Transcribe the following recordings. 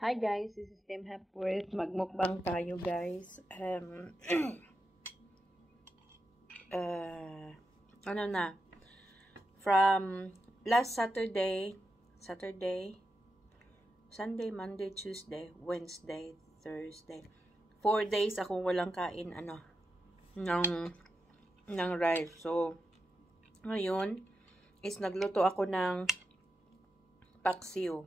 Hi guys, this is Tim Hepworth. Magmukbang tayo guys. Ano na? From last Sunday, Sunday, Monday, Tuesday, Wednesday, Thursday. 4 days akong walang kain ng rice. So, ngayon is nagluto ako ng paksiw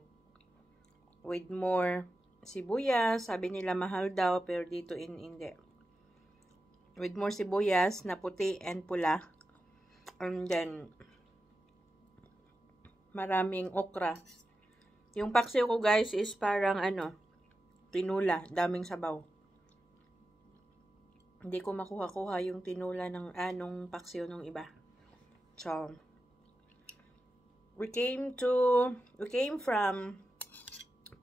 with more sibuyas. Sabi nila mahal daw, pero dito hindi. With more sibuyas na puti and pula. And then, maraming okra. Yung paksiw ko guys is parang tinula. Daming sabaw. Hindi ko makuha-kuha yung tinula ng anong paksiw nung iba. So, we came from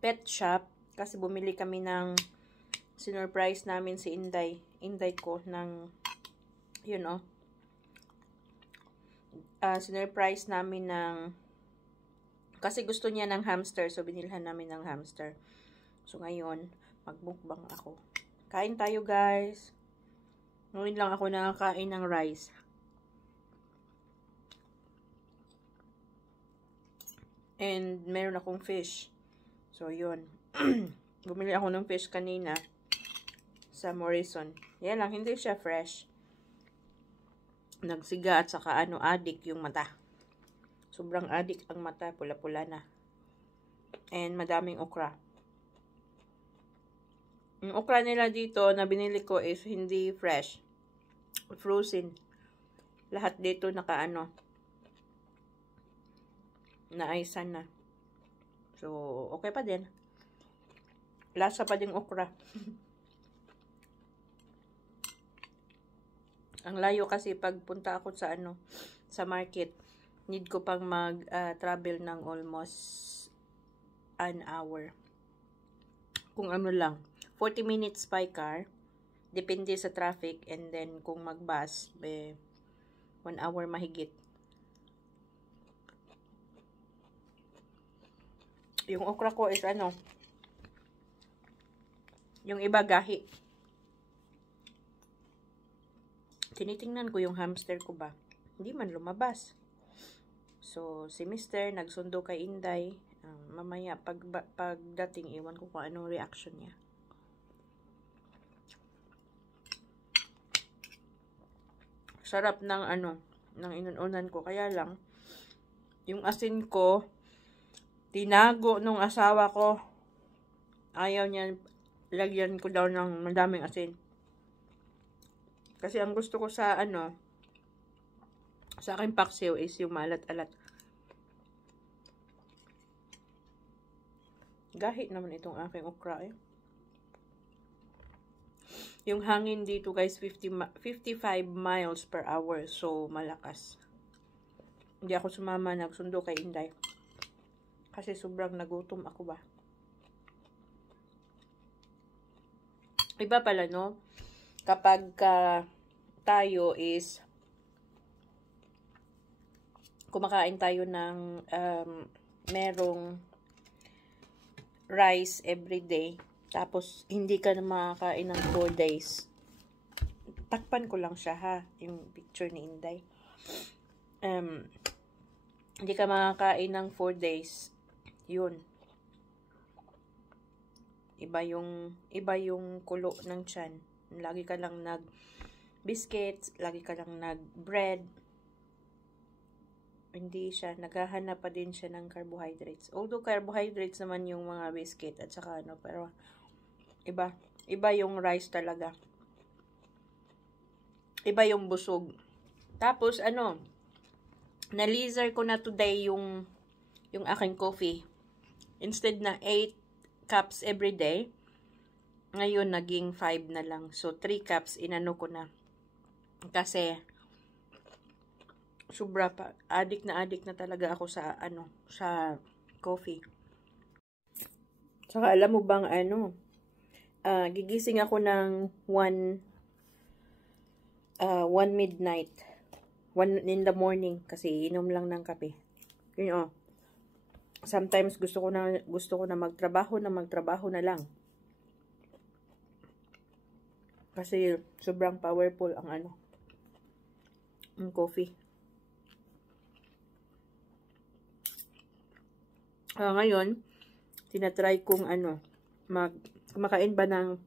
pet shop kasi bumili kami ng sinurprise namin si Inday ko ng sinurprise namin ng kasi gusto niya ng hamster, so binilhan namin ng hamster. So ngayon magmukbang ako. Kain tayo guys. Ngayon lang ako nakakain ng rice. And meron akong fish. So, yun. Bumili ako ng fish kanina sa Morrison. Yan lang, hindi siya fresh. Nagsiga at saka adik yung mata. Sobrang adik ang mata, pula-pula na. And madaming okra. Yung okra nila dito na binili ko is hindi fresh. Frozen. Lahat dito na-aisan na. So, okay pa din. Lasa pa din okra. Ang layo kasi pagpunta ako sa sa market, need ko pang mag-travel ng almost an hour. Kung lang, 40 minutes by car, depende sa traffic, and then kung mag-bus, 1 hour mahigit. Yung okra ko is yung iba gahi. Tinitingnan ko yung hamster ko ba. Hindi man lumabas. So, si Mr. nagsundo kay Inday. Mamaya, pagdating, iwan ko kung anong reaction niya. Sarap ng ng inuunan ko. Kaya lang, yung asin ko, tinago nung asawa ko. Ayaw niya, lagyan ko daw ng madaming asin. Kasi ang gusto ko sa sa aking paksiw is yung maalat-alat. Gahi naman itong aking okra eh. Yung hangin dito guys, 55 miles per hour. So, malakas. Hindi ako sumama, nagsundo kay Inday. Kasi sobrang nagutom ako ba. Iba pala no, kapag tayo is kumakain tayo ng merong rice every day, tapos hindi ka na makakain ng 4 days. Takpan ko lang siya ha, yung picture ni Inday. Hindi ka makakain ng 4 days. Yun. Iba yung kulo ng tiyan. Lagi ka lang biscuits, lagi ka lang bread. Hindi siya, naghahanap pa din siya ng carbohydrates. Although carbohydrates naman yung mga biscuit at saka pero iba yung rice talaga. Iba yung busog. Tapos na-laser ko na today yung aking coffee. Instead na 8 cups every day, ngayon naging 5 na lang. So 3 cups ko na. Kasi sobra pa, adik na talaga ako sa sa coffee. Saka alam mo bang gigising ako ng 1 midnight. 1 in the morning kasi inom lang ng kape. Yun sometimes gusto ko na magtrabaho na lang. Kasi sobrang powerful ang ang coffee. Ngayon, tinatry kong kumakain ba ng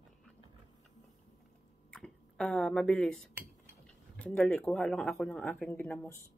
mabilis. Sandali, kuha lang ako ng aking ginamos.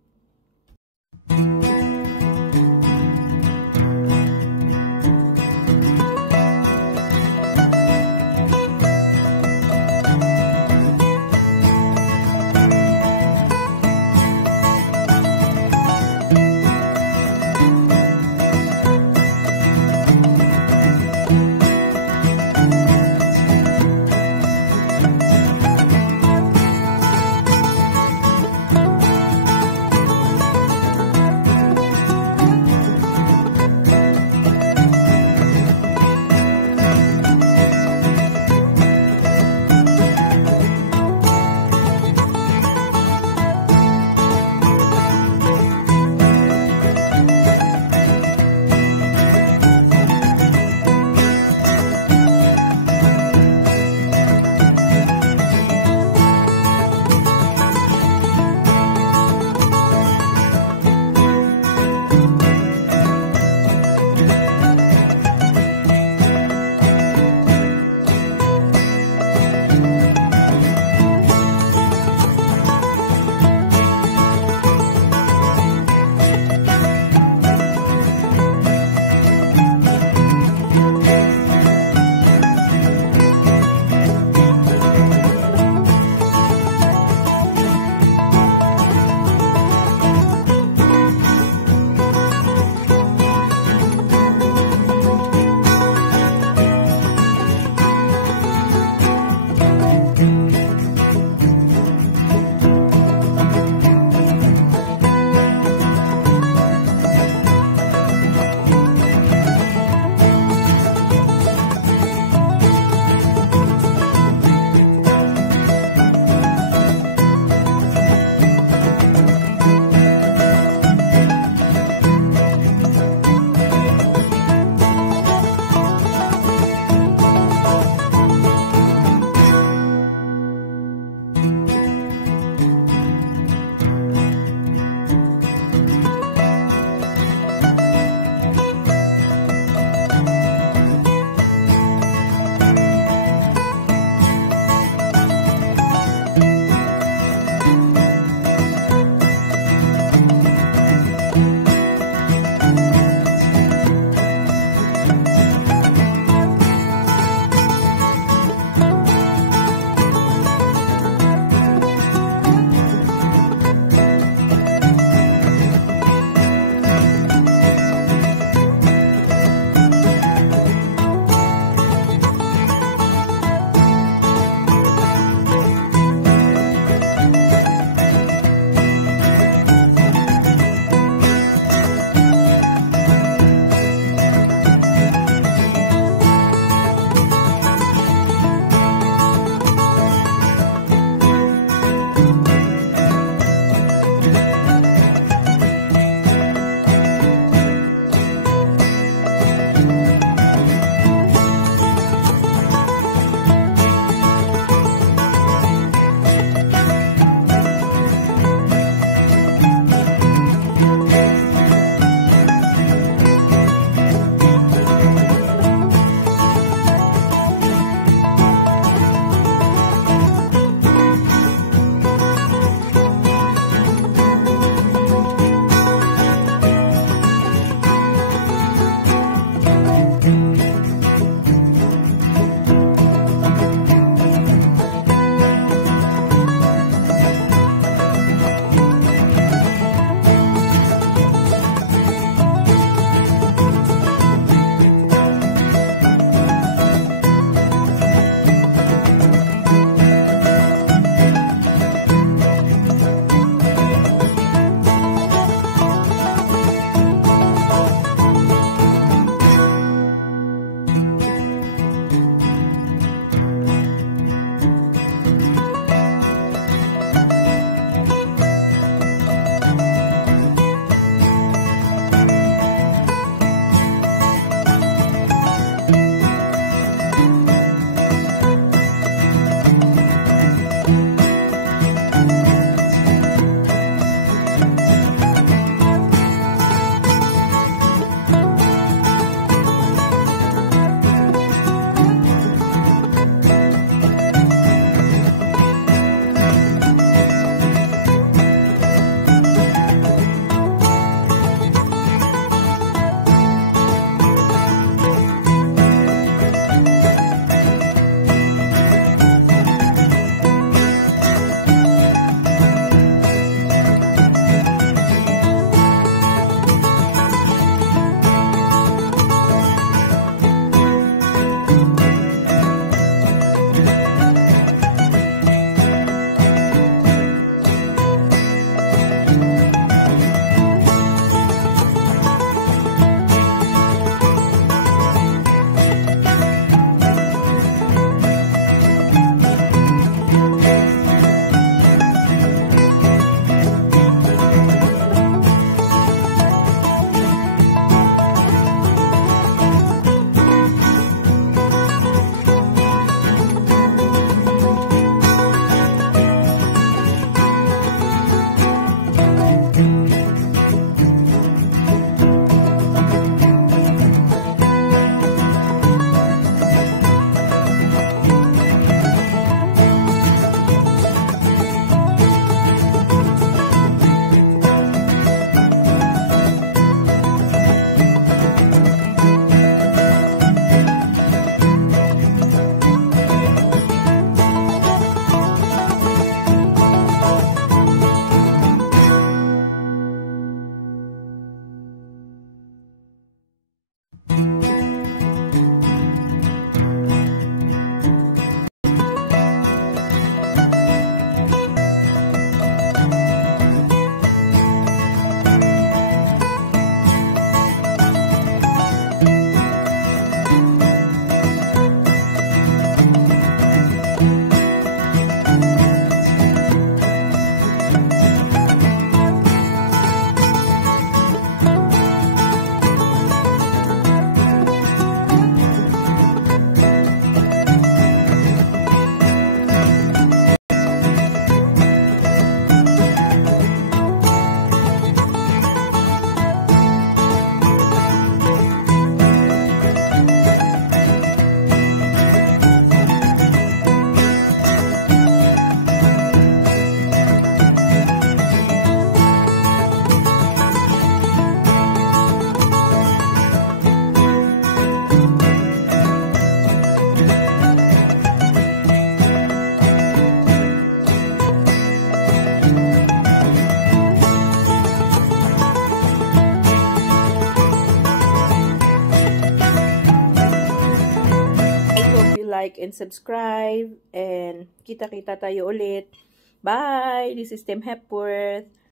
like and subscribe. And kita-kita tayo ulit. Bye! This is Tim Hepworth.